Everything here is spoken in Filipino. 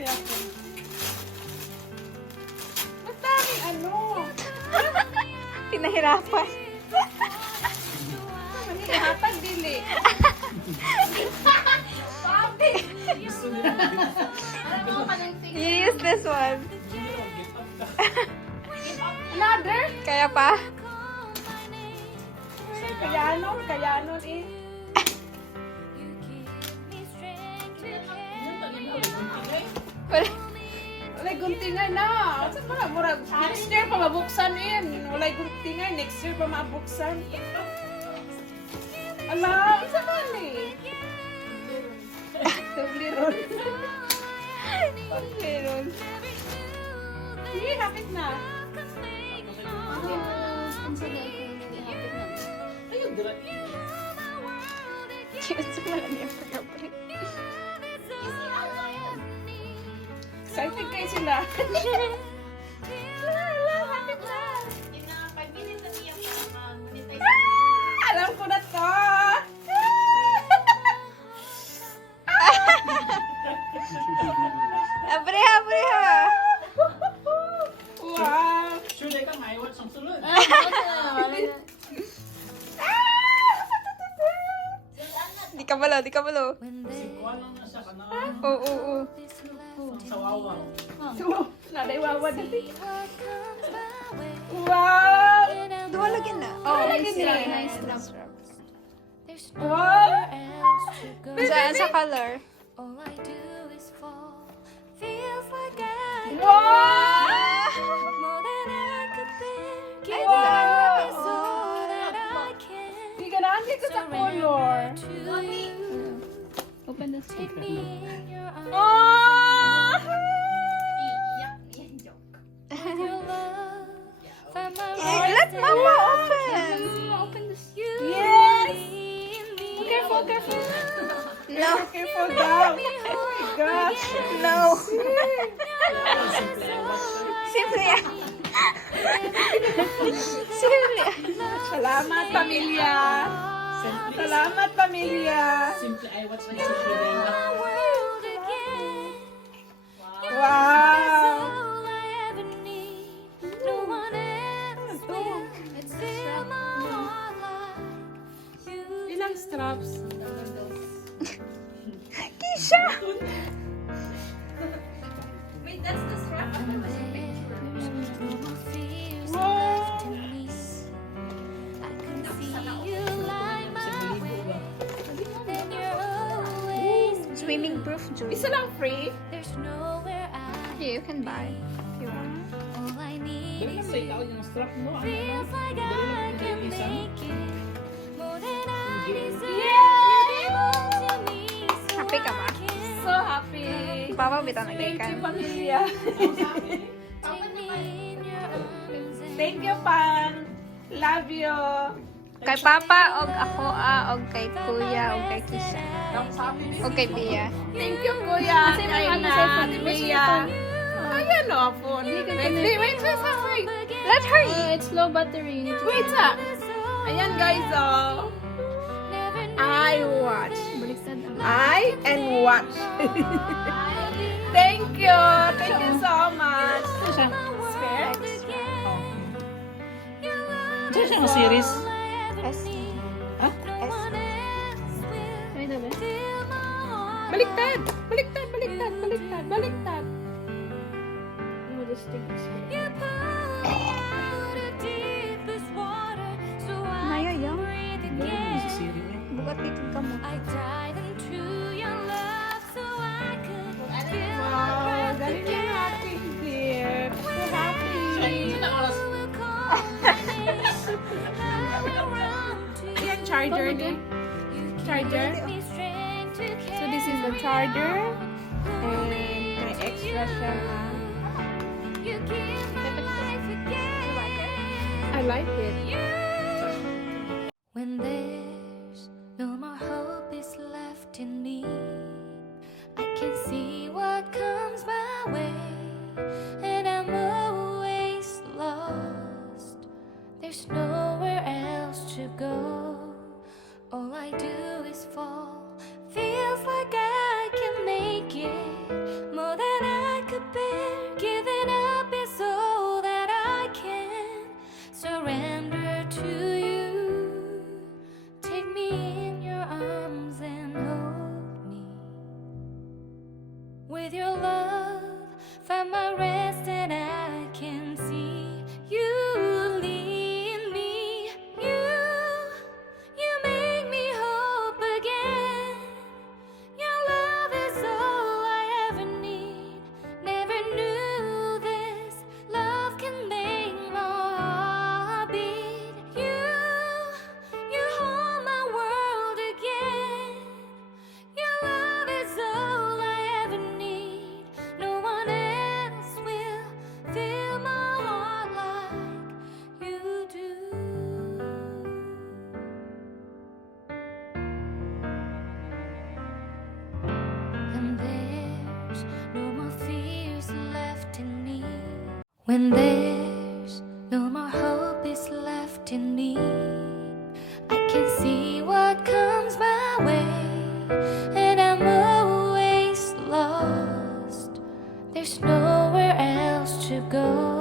Kaya po. Mataming ano? Pinahirapan. Manihirapan, dili. You use this one. Another? Kaya pa? Kayanon eh. Wala. Walay guntingan na. Saan ba? Murag, next year pa mabuksan yun. Walay guntingan, next year pa mabuksan. Ala, isa ba ni? Tubleron. Meron. Sige, hapit na. Cute sa wala niya pagkapit. Excited kayo sila. Alam ko na to. Abriha, abriha. Wow. Sure, ka may watch ang sulod. Di ka malo, di ka malo. Si Kuan lang na siya kana Oo. ang sawawa. Nadaiwawa dali. Wow. Duwa lagi na. Oh, nice nice lang. lang. Nice lang. Wow. Sa color. All I do is fall. Feels like I Wow. more than I could bear. Give Wow. me so that I can Hindi ka na dito sa color. to you. Open the Take me in your arms. Oh. With your love, find my Let Mama open. open this. You Yes. in me. Careful, careful. No. Careful daw. Oh my gosh. No. Simple yan. Simple. Salamat, pamilya. Salamat, pamilya. Simple I watch na si Shirena. World again. Wow. All I ever need. No one else will. It's still my heart like you. Ilang straps? Kisha. Wait, that's the strap. No more fears Wow. left in me. I can see you light my way. And you're always Swimming proof, Julie. Isa lang free. there's nowhere I Yeah, you can buy. If you want. all I need Dali is lang sa ikaw yung strap mo. Ano feels like Dali I lang can yung isa. make it more than I deserve. Yay! You belong to me, so Happy ka ba? I can So happy. Papa, bitaw na Thank you, gikan. pamilya. take me in your arms and Thank you, Pan. Love you. Kay Papa, og ako, og kay Kuya, og kay Kisha. Og kay Pia. Thank you, Kuya. Kasi may Kay ano na, sa phone. ni Mia. Ayan o, phone. Wait, wait. Let her eat. It's low battery. Wait, sa. Ayan, guys, oh. never I watch. Baliktad ang I and watch. Thank you. Thank you so much. Spare? Ito siya ang series. S. Ha? S. Ay, dabe? Baliktad. Baliktad, baliktad, baliktad, baliktad. Mo just take this. Maya, yung. Sa siri mo. Bukat dito ka mo. I dive into your love so I could feel my Wow, breath galing na again. happy, dear. So happy. Sa oras. Will call my name. I will run to you. Ayan, charger ni. Charger. Give me strength to So this is the charger. And may extra siya. You give my life again. I like it. When there's no more hope is left in me, I can see what comes my way, and I'm always lost. There's nowhere else to go. All I do is fall. Feels like I can make it more than I with your love, find my rest, and I can see you lead me. You make me hope again. Your love is all I ever need. Never knew this love can make my heart beat. You hold my world again. Your love is all I ever need. No one else will fill my heart like you do. And there's no more fears left in me. When there's no more hope is left in me, I can see what comes my way, and I'm always lost. There's nowhere else to go.